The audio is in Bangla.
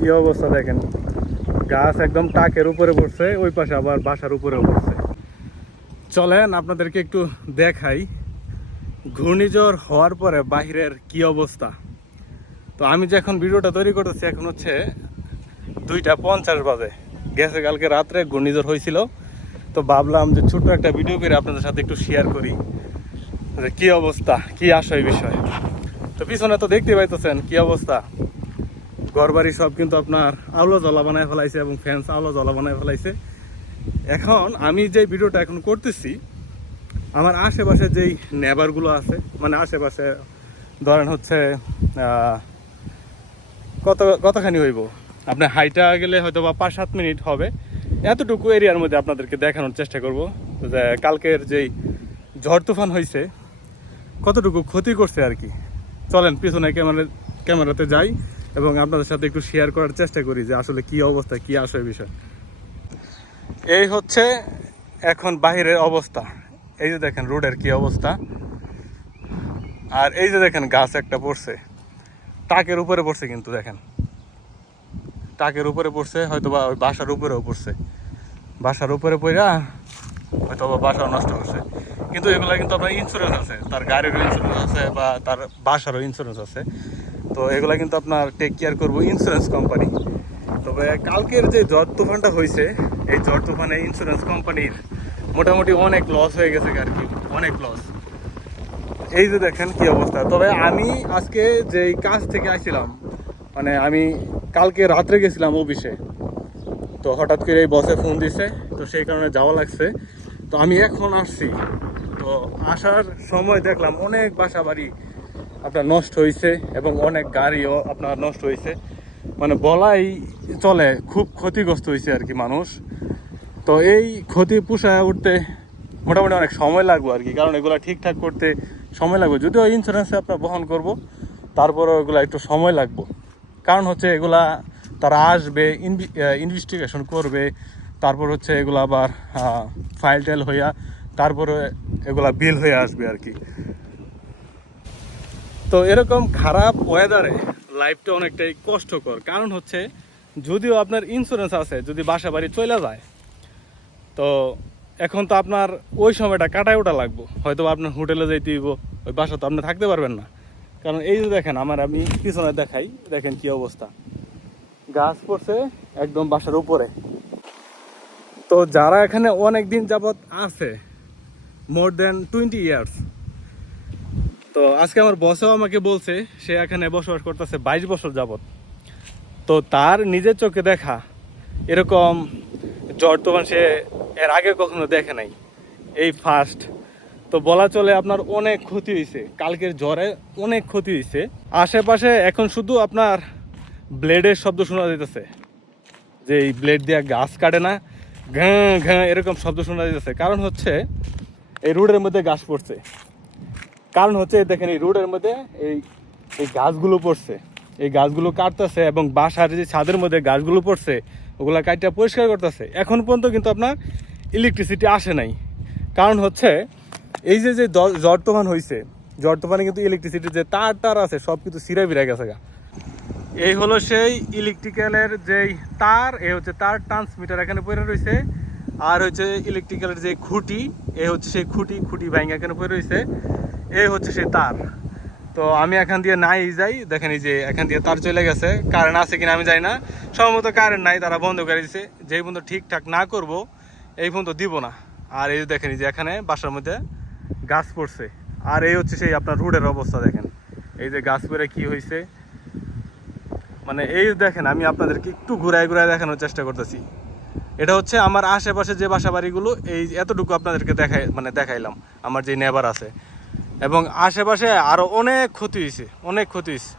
কি অবস্থা দেখেন, গাছ একদম টাকের উপরে পড়ছে, ওই পাশে আবার বাসার উপরেও পড়ছে। চলেন আপনাদেরকে একটু দেখাই ঘূর্ণিঝড় হওয়ার পরে বাহিরের কি অবস্থা। তো আমি যে এখন ভিডিওটা তৈরি করতেছি এখন হচ্ছে 2:50 বাজে। গেছে কালকে রাত্রে ঘূর্ণিঝড় হয়েছিল, তো ভাবলাম যে ছোট্ট একটা ভিডিও করে আপনাদের সাথে একটু শেয়ার করি যে কি অবস্থা, কি আশয় বিষয়। তো পিছনে তো দেখতে পাইতেছেন কি অবস্থা, ঘরবাড়ি সব কিন্তু আপনার আলো জ্বলা বানায় ফেলাইছে এবং ফ্যান্স আলো জ্বলা বানায় ফেলাইছে। এখন আমি যে ভিডিওটা এখন করতেছি, আমার আশেপাশে যেই নেবারগুলো আছে, মানে আশেপাশে ধরেন হচ্ছে কতখানি হইব, আপনি হাইটা গেলে হয়তো বা 5-7 মিনিট হবে, এতটুকু এরিয়ার মধ্যে আপনাদেরকে দেখানোর চেষ্টা করব যে কালকের যেই ঝড় তুফান হয়েছে কতটুকু ক্ষতি করছে আর কি। চলেন পিছনে ক্যামেরাতে যাই এবং আপনাদের সাথে একটু শেয়ার করার চেষ্টা করি যে আসলে কি অবস্থা, কি আসলে বিষয়। এই হচ্ছে এখন বাহিরের অবস্থা। এই যে দেখেন রোডের কি অবস্থা, আর এই যে দেখেন গাছ একটা পড়ছে, টাকের উপরে পড়ছে, কিন্তু দেখেন টাকের উপরে পড়ছে, হয়তো বা ওই বাসার উপরেও পড়ছে, বাসার উপরে পড়া হয়তো বা বাসাও নষ্ট করছে। কিন্তু এগুলা কিন্তু আপনার ইন্স্যুরেন্স আছে, তার গাড়িরও ইন্স্যুরেন্স আছে বা তার বাসারও ইন্স্যুরেন্স আছে, তো এগুলা কিন্তু আপনার টেক কেয়ার করবো ইন্স্যুরেন্স কোম্পানি। তবে কালকের যে ঝড় তুফানটা হয়েছে, এই ঝড় তুফানে ইন্স্যুরেন্স কোম্পানির মোটামুটি অনেক লস হয়ে গেছে আর কি, অনেক লস। এই যে দেখেন কি অবস্থা। তবে আমি আজকে যেই কাজ থেকে আসছিলাম, মানে আমি কালকে রাত্রে গেছিলাম অফিসে, তো হঠাৎ করে এই বসে ফোন দিছে, তো সেই কারণে যাওয়া লাগছে। তো আমি এখন আসছি, তো আসার সময় দেখলাম অনেক বাসা বাড়ি আপনার নষ্ট হয়েছে এবং অনেক গাড়িও আপনার নষ্ট হয়েছে, মানে বলাই চলে খুব ক্ষতিগ্রস্ত হয়েছে আর কি মানুষ। তো এই ক্ষতি পুষায় উঠতে মোটামুটি অনেক সময় লাগবে আর কি, কারণ এগুলো ঠিকঠাক করতে সময় লাগবে। যদিও ইন্স্যুরেন্সে আপনার বহন করব, তারপরেও এগুলো একটু সময় লাগবে, কারণ হচ্ছে এগুলা তারা আসবে, ইনভেস্টিগেশন করবে, তারপর হচ্ছে এগুলো আবার ফাইল টাইল হইয়া তারপরে এগুলা বিল হয়ে আসবে আর কি। তো এরকম খারাপ ওয়েদারে লাইফটা অনেকটাই কষ্টকর, কারণ হচ্ছে যদিও আপনার ইন্স্যুরেন্স আছে, যদি বাসা বাড়ি চলে যায়, তো এখন তো আপনার ওই সময়টা কাটায় ওঠা লাগবো, হয়তো আপনার হোটেলে যাইতে হইব, ওই বাসা তো আপনি থাকতে পারবেন না। কারণ এই যে দেখেন আমি পিছনে দেখাই, দেখেন কি অবস্থা, গাছ পড়ছে একদম বাসার উপরে। তো যারা এখানে অনেক দিন যাবৎ আছে, মোর দেন 20 ইয়ার্স, তো আজকে আমার বসও আমাকে বলছে সে এখানে বসবাস করতেছে 22 বছর যাবৎ। তো তার নিজের চোখে দেখা এরকম ঝড় তুফান সে এর আগে কখনো দেখে নাই, এই ফার্স্ট। তো বলা চলে আপনার অনেক ক্ষতি হয়েছে, কালকের ঝড়ে অনেক ক্ষতি হয়েছে। আশেপাশে এখন শুধু আপনার ব্লেডের শব্দ শোনা যেতেছে, যে এই ব্লেড দিয়ে গাছ কাটে না, ঘ্যাঁ ঘ্যাঁ এরকম শব্দ শোনা যেতেছে। কারণ হচ্ছে এই রোডের মধ্যে গাছ পড়ছে, কারণ হচ্ছে দেখেন এই রোডের মধ্যে এই এই গাছগুলো পড়ছে, এই গাছগুলো কাটতেছে এবং বাসার যে ছাদের মধ্যে গাছগুলো পড়ছে ওগুলা কাটিয়া পরিষ্কার করতেছে। এখন পর্যন্ত কিন্তু আপনার ইলেকট্রিসিটি আসে নাই, কারণ হচ্ছে এই যে যে ঝড় তুফান হয়েছে, ঝড় তুফানে কিন্তু ইলেকট্রিসিটির যে তার আছে সব কিন্তু সিরা বিরা গেছে গা। এই হলো সেই ইলেকট্রিক্যালের যেই তার, এই হচ্ছে তার ট্রান্সমিটার এখানে পড়ে রয়েছে, আর হচ্ছে ইলেকট্রিক্যালের যে খুঁটি, এই হচ্ছে সেই খুঁটি ভাঙা এখানে পড়ে রয়েছে, এই হচ্ছে সেই তার। তো আমি এখান দিয়ে নাই যাই, দেখেন এই যে এখান দিয়ে তার চলে গেছে, কারেন্ট আছে কিনা আমি যাই না, সম্ভবত কারেন্ট নাই, তারা বন্ধ করে দিচ্ছে, যেই পর্যন্ত ঠিকঠাক না করব এই পর্যন্ত দিব না। আর এই যে দেখেন এই যে এখানে বাসার মধ্যে গাছ পড়ছে, আর এই হচ্ছে সেই আপনার রোডের অবস্থা দেখেন, এই যে গাছ পড়ে কি হয়েছে, মানে এই দেখেন আমি আপনাদেরকে একটু ঘুরায় দেখানোর চেষ্টা করতেছি। এটা হচ্ছে আমার আশেপাশে যে বাসা বাড়িগুলো, এই এতটুকু আপনাদেরকে দেখাইলাম আমার যে নেবার আছে, এবং আশেপাশে আরও অনেক ক্ষতি হয়েছে, অনেক ক্ষতি হয়েছে।